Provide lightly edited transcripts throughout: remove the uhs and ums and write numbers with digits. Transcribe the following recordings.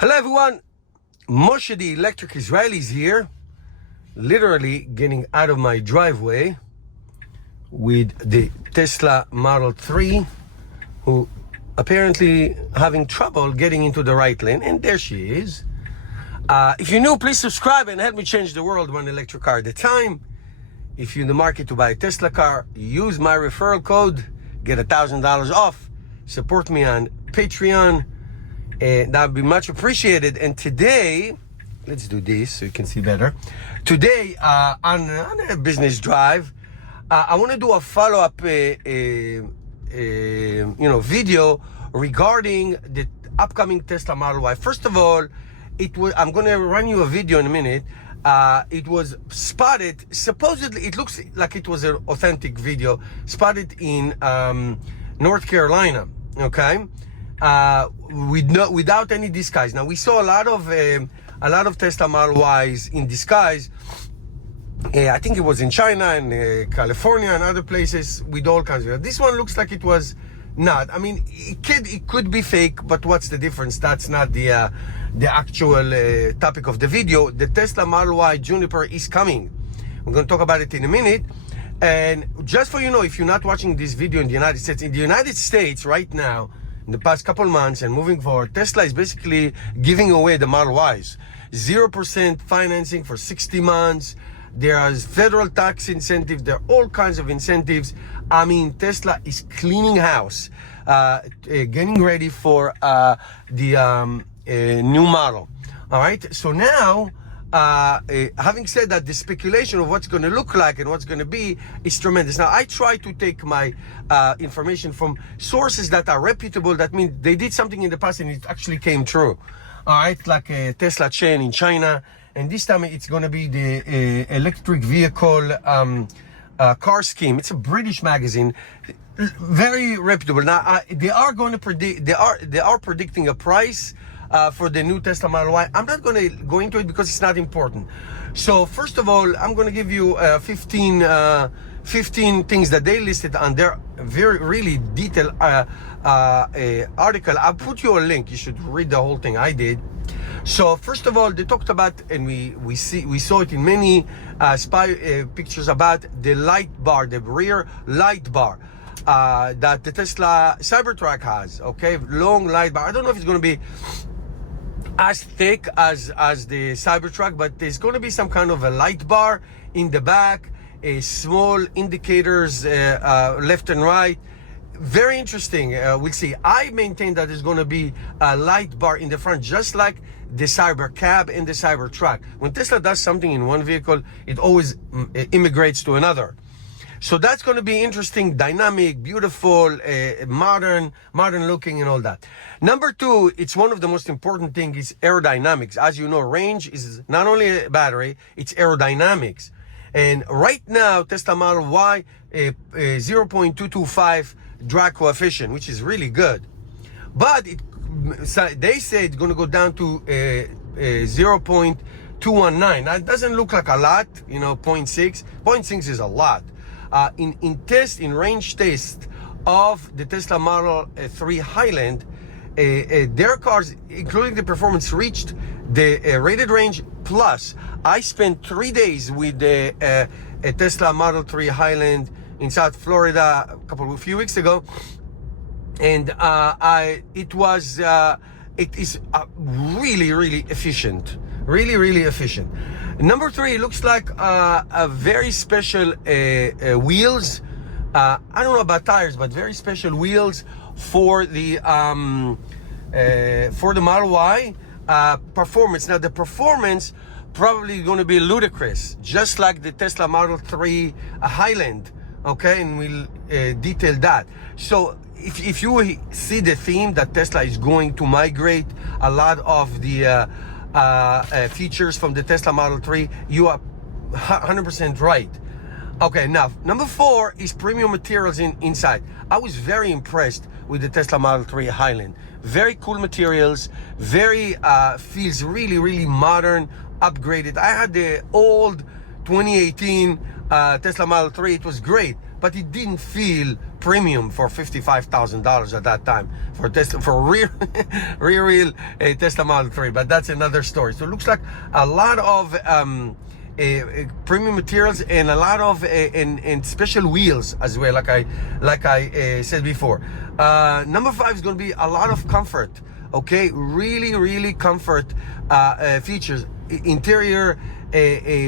Hello everyone, Moshe the Electric Israeli is here, literally getting out of my driveway with the Tesla Model 3, who apparently having trouble getting into the right lane, and there she is. If you're new, please subscribe and help me change the world one electric car at a time. If you're in the market to buy a Tesla car, use my referral code, get $1,000 off, support me on Patreon. That would be much appreciated. And today, let's do this so you can see better. Today, on a business drive, I want to do a follow-up, video regarding the upcoming Tesla Model Y. First of all, I'm going to run you a video in a minute. It was spotted. Supposedly, it looks like it was an authentic video spotted in North Carolina. Okay. Without any disguise. Now we saw a lot of Tesla Model Ys in disguise. I think it was in China and California and other places with all kinds of. This one looks like it was not. I mean, it could be fake, but what's the difference? That's not the actual topic of the video. The Tesla Model Y Juniper is coming. We're going to talk about it in a minute. And just for you know, if you're not watching this video in the United States right now, in the past couple months and moving forward, Tesla is basically giving away the Model Ys. 0% financing for 60 months. There is federal tax incentive. There are all kinds of incentives. I mean, Tesla is cleaning house, getting ready for the new model. All right. So now, having said that, the speculation of what's going to look like and what's going to be is tremendous. Now, I try to take my information from sources that are reputable. That means they did something in the past and it actually came true. All right, like a Tesla chain in China. And this time it's going to be the electric vehicle car scheme. It's a British magazine, very reputable. Now, they are going to predict. They are predicting a price for the new Tesla Model Y. I'm not going to go into it because it's not important. So first of all, I'm going to give you 15 things that they listed on their really detailed article. I'll put you a link. You should read the whole thing. I did. So first of all, they talked about, and we saw it in many spy pictures, about the light bar, the rear light bar that the Tesla Cybertruck has. Okay, long light bar. I don't know if it's going to be as thick as the Cybertruck, but there's going to be some kind of a light bar in the back, a small indicators left and right. Very interesting. We'll see. I maintain that there's going to be a light bar in the front, just like the Cybercab and the Cybertruck. When Tesla does something in one vehicle, it always immigrates to another. So that's going to be interesting, dynamic, beautiful, modern looking and all that. Number two, it's one of the most important things is aerodynamics. As you know, range is not only a battery, it's aerodynamics. And right now, Tesla Model Y, 0.225 drag coefficient, which is really good. But they say it's going to go down to 0.219. That doesn't look like a lot, 0.6. 0.6 is a lot. In range test of the Tesla Model 3 Highland, their cars, including the performance, reached the rated range plus. I spent 3 days with the a Tesla Model 3 Highland in South Florida a few weeks ago, and it is really efficient, really efficient. Number three, it looks like a very special wheels. I don't know about tires, but very special wheels for the Model Y performance. Now the performance probably going to be ludicrous, just like the Tesla Model 3 Highland. Okay, and we'll detail that. So if you see the theme that Tesla is going to migrate a lot of the features from the Tesla Model 3, you are 100% right. Okay, now number four is premium materials inside. I was very impressed with the Tesla Model 3 Highland. Very cool materials, very feels really modern, upgraded. I had the old 2018 Tesla Model 3. It was great, but it didn't feel premium for $55,000 at that time for Tesla, for real Tesla Model 3, but that's another story. So it looks like a lot of premium materials and a lot of and special wheels as well, like I said before. Number 5 is going to be a lot of comfort. Okay, really comfort features, interior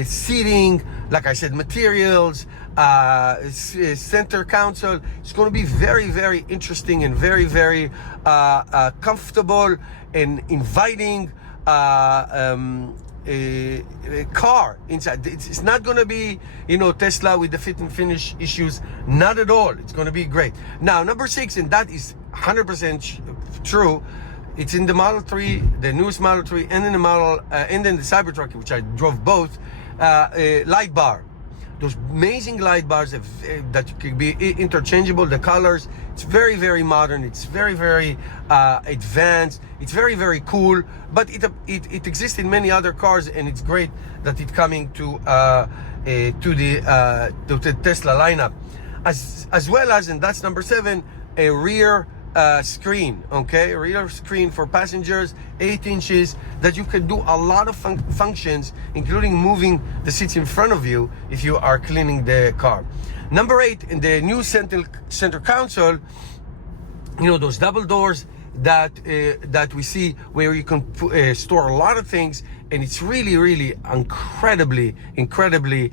seating, like I said, materials, center console. It's going to be very interesting and very comfortable and inviting a car inside. It's not going to be, Tesla with the fit and finish issues. Not at all. It's going to be great. Now, number 6, and that is 100% true. It's in the Model 3, the newest Model 3, and in the and then the Cybertruck, which I drove both. Light bar. Those amazing light bars that can be interchangeable. The colors. It's very modern. It's very advanced. It's very cool. But it exists in many other cars, and it's great that it's coming to the Tesla lineup, as well as, and that's number 7, a rear screen. Okay, rear screen for passengers, 8 inches, that you can do a lot of functions, including moving the seats in front of you if you are cleaning the car. Number 8, in the new center console, those double doors that we see, where you can store a lot of things, and it's really incredibly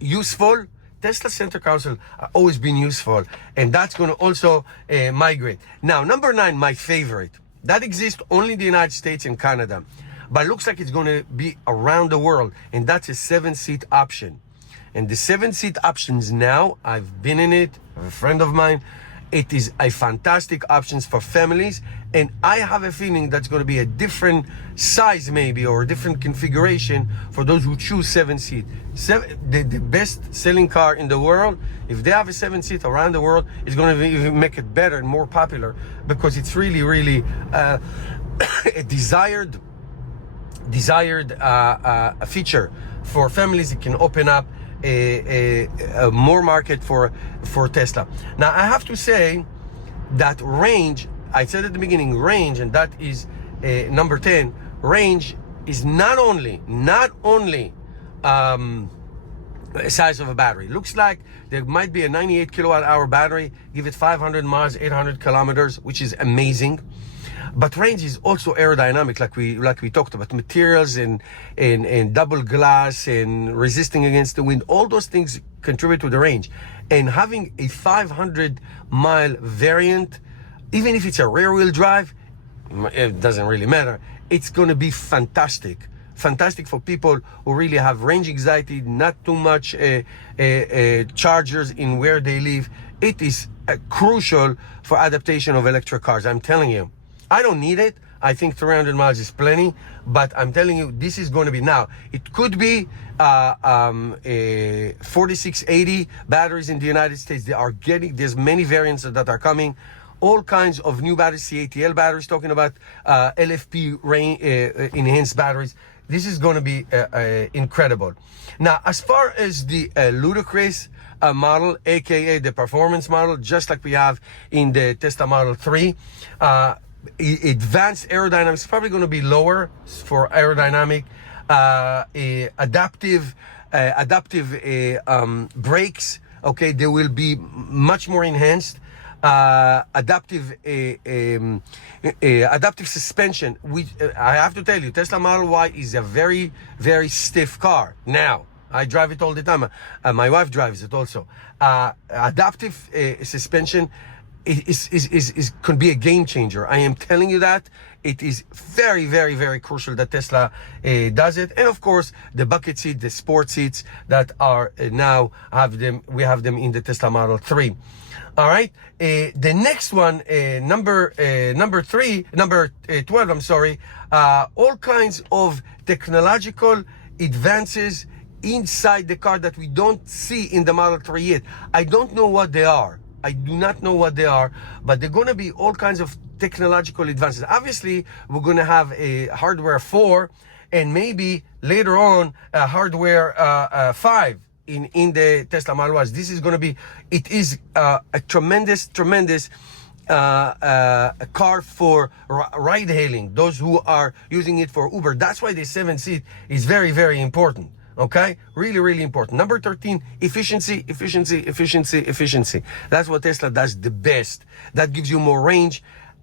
useful. Tesla Center Console always been useful, and that's going to also migrate. Now, number 9, my favorite. That exists only in the United States and Canada, but it looks like it's going to be around the world, and that's a 7-seat option. And the 7-seat options now, I've been in it, a friend of mine, it is a fantastic options for families, and I have a feeling that's going to be a different size maybe, or a different configuration for those who choose 7-seat. The best selling car in the world, if they have a 7-seat around the world, is going to even make it better and more popular, because it's really a desired feature for families. It can open up a more market for Tesla. Now, I have to say that range, I said at the beginning, range, and that is number 10. Range is not only size of a battery. Looks like there might be a 98 kilowatt hour battery, give it 500 miles, 800 kilometers, which is amazing. But range is also aerodynamic, like we talked about, materials and double glass and resisting against the wind. All those things contribute to the range. And having a 500-mile variant, even if it's a rear-wheel drive, it doesn't really matter. It's going to be fantastic for people who really have range anxiety, not too much chargers in where they live. It is crucial for adaptation of electric cars. I'm telling you. I don't need it. I think 300 miles is plenty, but I'm telling you, this is going to be now. It could be a 4680 batteries in the United States. There's many variants that are coming. All kinds of new batteries, CATL batteries, talking about LFP enhanced batteries. This is going to be incredible. Now, as far as the ludicrous model, aka the performance model, just like we have in the Tesla Model 3, advanced aerodynamics, probably going to be lower for aerodynamic, adaptive brakes. Okay, they will be much more enhanced. Adaptive suspension. I have to tell you, Tesla Model Y is a very stiff car. Now, I drive it all the time. My wife drives it also. Adaptive suspension is could be a game changer. I am telling you that. It is very crucial that Tesla does it. And of course, the bucket seat, the sport seats that are now we have them in the Tesla Model 3. All right. The next one, number 12. I'm sorry. All kinds of technological advances inside the car that we don't see in the Model 3 yet. I don't know what they are. I do not know what they are, but they're going to be all kinds of technological advances. Obviously, we're going to have a hardware 4 and maybe later on a hardware 5 in the Tesla Model Y. This is going to be, it is a tremendous a car for ride hailing, those who are using it for Uber. That's why the 7-seat is very, very important. Okay, really, really important. Number 13, efficiency. That's what Tesla does the best. That gives you more range.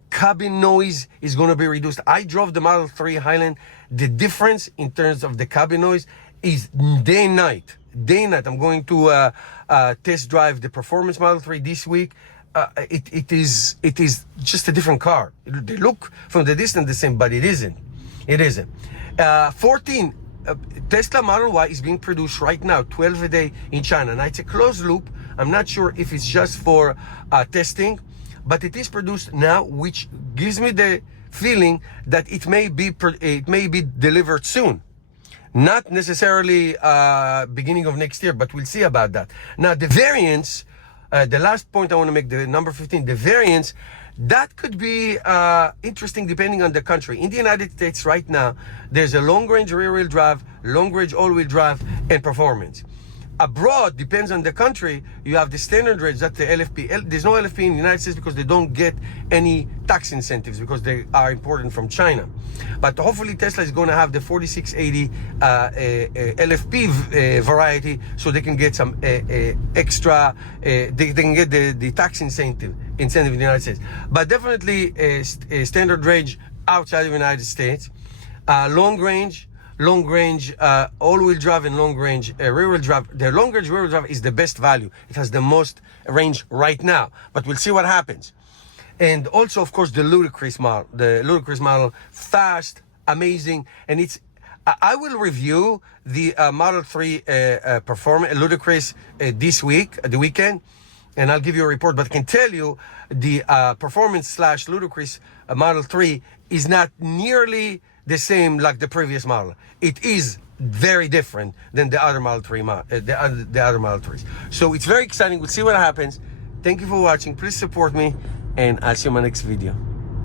Cabin noise is going to be reduced. I drove the Model 3 Highland. The difference in terms of the cabin noise is day and night. I'm going to test drive the Performance Model 3 this week. It is just a different car. They look from the distance the same, but it isn't. 14, Tesla Model Y is being produced right now, 12 a day in China. Now it's a closed loop. I'm not sure if it's just for testing, but it is produced now, which gives me the feeling that it may be delivered soon. Not necessarily beginning of next year, but we'll see about that. Now the variants, the last point I want to make, the number 15, the variants, that could be interesting depending on the country. In the United States right now, there's a long-range rear-wheel drive, long-range all-wheel drive, and performance. Abroad, depends on the country, you have the standard range, that's the LFP. There's no LFP in the United States because they don't get any tax incentives because they are imported from China. But hopefully Tesla is going to have the 4680 LFP variety, so they can get some extra, they can get the tax incentive in the United States. But definitely a standard range outside of the United States. Long range all-wheel drive and long-range rear-wheel drive. The long-range rear-wheel drive is the best value. It has the most range right now, but we'll see what happens. And also, of course, the Ludicrous model, fast, amazing, and it's. I will review the Model 3 performance Ludicrous this week, the weekend, and I'll give you a report. But I can tell you the performance / Ludicrous Model 3 is not nearly the same like the previous model. It is very different than the other Model 3 the other Model 3s. So it's very exciting. We'll see what happens. Thank you for watching. Please support me, and I'll see you in my next video.